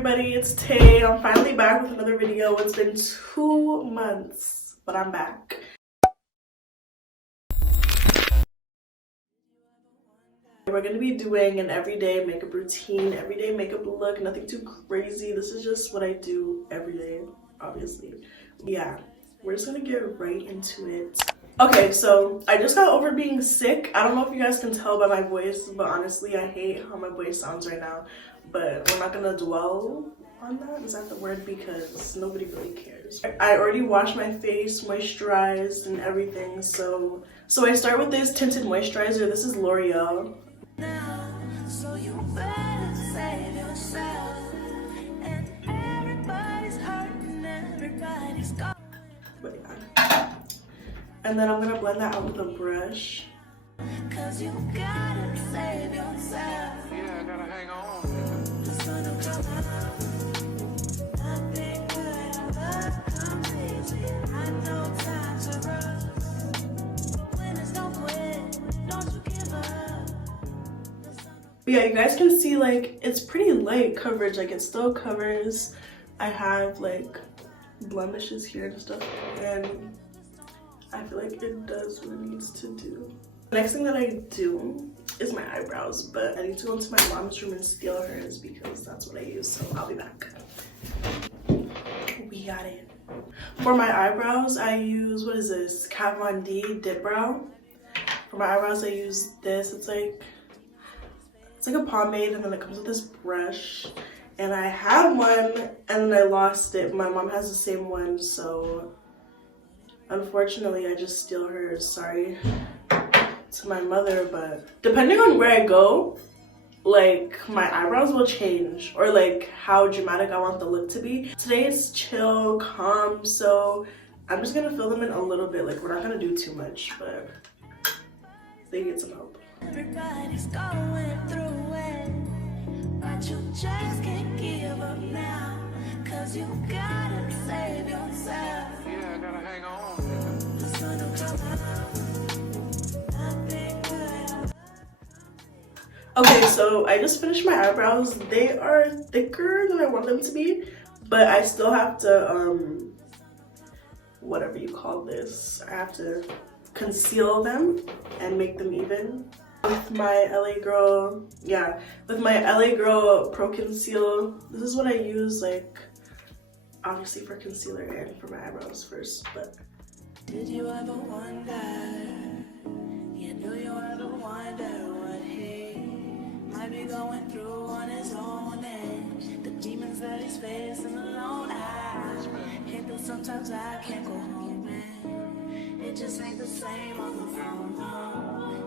everybody, it's Tay. I'm finally back with another video. It's been 2 months, but I'm back. We're gonna be doing an everyday makeup routine, everyday makeup look, nothing too crazy. This is just what I do every day, obviously. Yeah, we're just gonna get right into it. Okay, so I just got over being sick. I don't know if you guys can tell by my voice, but honestly, I hate how my voice sounds right now. But we're not gonna dwell on that. Is that the word? Because nobody really cares. I already washed my face, moisturized, and everything. So I start with this tinted moisturizer. This is L'Oreal. So you better save yourself. And everybody's hurting, everybody's gone. But yeah. And then I'm gonna blend that out with a brush. Cause you gotta save yourself. Yeah, I gotta hang on. The sun will come out. Nothing good ever comes easy. I know time to rush. Winners don't quit, don't you give up. But yeah, you guys can see like it's pretty light coverage, like it still covers. I have like blemishes here and stuff, and I feel like it does what it needs to do. The next thing that I do is my eyebrows, but I need to go into my mom's room and steal hers because that's what I use, so I'll be back. We got it. For my eyebrows, I use, what is this? Kat Von D Dip Brow. For my eyebrows, I use this. It's like a pomade, and then it comes with this brush. And I had one, and then I lost it. My mom has the same one, so unfortunately, I just steal hers. Sorry to my mother, but depending on where I go, like my eyebrows will change, or like how dramatic I want the look to be. Today it's chill, calm, so I'm just gonna fill them in a little bit. Like we're not gonna do too much, but they get some help. Everybody's going through it, but you just can't give up now. Cause you gotta save yourself. Yeah, I gotta hang on. The sun will come out. Nothing good. Okay, so I just finished my eyebrows. They are thicker than I want them to be, but I still have to whatever you call this, I have to conceal them and make them even. With my LA Girl, with my LA Girl Pro Conceal, this is what I use, like obviously for concealer and for my eyebrows first. But Did you ever wonder? You knew you ever wonder what he might be going through on his own end. The demons that he's facing alone. I hate that sometimes I can't go home and it just ain't the same on the phone.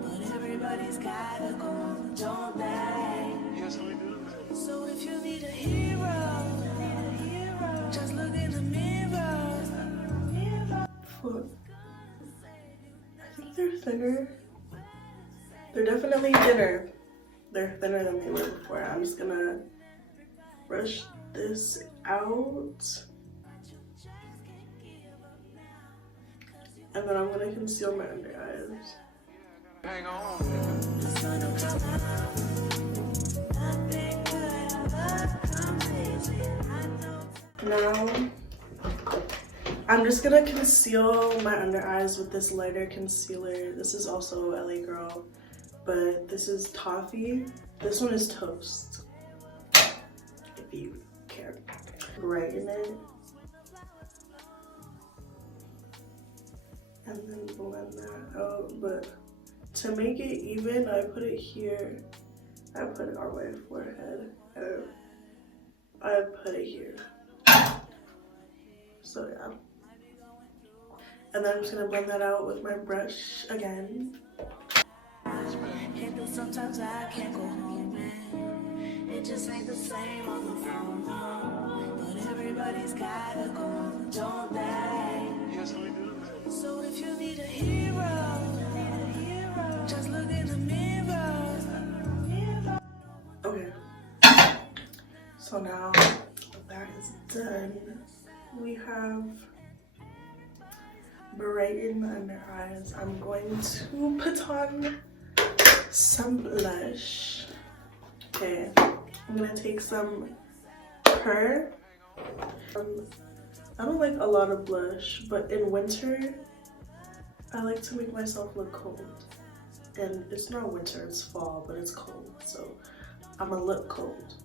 But everybody's gotta go, don't they? Yes, we do. So if you need a hero, just look in the mirror. I think they're thinner. They're definitely thinner. They're thinner than they were before. I'm just gonna brush this out. And then I'm gonna conceal my under eyes. Hang on. The sun will come out. Nothing good ever comes easy. I know. Now, I'm just gonna conceal my under eyes with this lighter concealer. This is also LA Girl, but this is Toffee. This one is Toast, if you care. Brighten it. And then blend that out, but to make it even, I put it here. I put it on my forehead, and I put it here. So yeah. And then I'm just gonna blend that out with my brush again. Hate that sometimes I can't go home and it just ain't the same on the phone. But everybody's gotta go, don't they? Yes, we do. So if you need a hero, just look in the mirror. Okay. So now that is done, we have brighten the under eyes. I'm going to put on some blush. Okay, I'm gonna take some her. I don't like a lot of blush, but in winter, I like to make myself look cold. And it's not winter, it's fall, but it's cold, so I'm gonna look cold.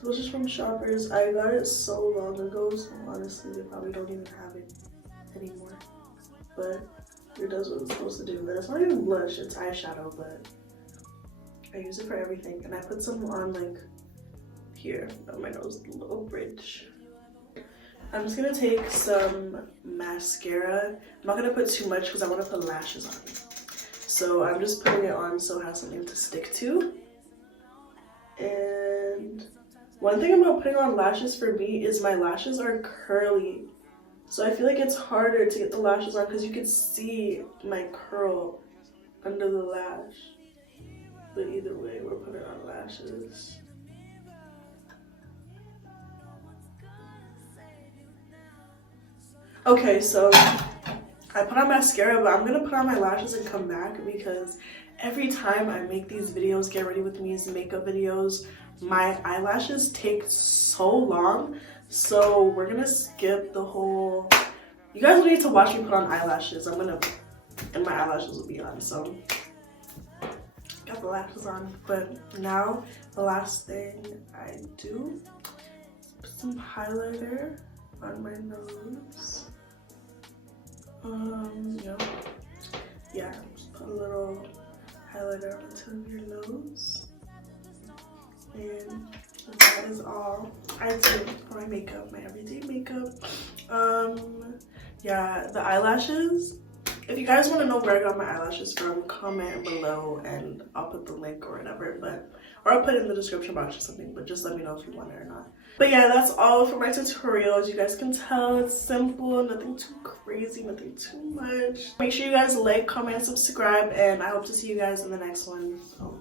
So this is from Shoppers. I got it so long ago, so honestly, they probably don't even have it anymore. But it does what it's supposed to do. But it's not even blush, it's eyeshadow, but I use it for everything. And I put some on like here on my nose, the little bridge. I'm just gonna take some mascara. I'm not gonna put too much because I want to put lashes on. So I'm just putting it on so it has something to stick to. And one thing about putting on lashes for me is my lashes are curly. So I feel like it's harder to get the lashes on because you can see my curl under the lash. But either way, we're putting on lashes. Okay, so I put on mascara, but I'm gonna put on my lashes and come back because every time I make these videos, get ready with me's makeup videos, my eyelashes take so long. So we're gonna skip the whole, you guys will need to watch me put on eyelashes. And my eyelashes will be on, so got the lashes on. But now the last thing I do is put some highlighter on my nose. Yeah, just put a little highlighter on the tip of your nose. And that is all I do for my makeup, my everyday makeup. Yeah, the eyelashes. If you guys want to know where I got my eyelashes from, comment below and I'll put the link or whatever, or I'll put it in the description box or something, but just let me know if you want it or not. But yeah, that's all for my tutorial. As you guys can tell, it's simple, nothing too crazy, nothing too much. Make sure you guys like, comment, subscribe, and I hope to see you guys in the next one. So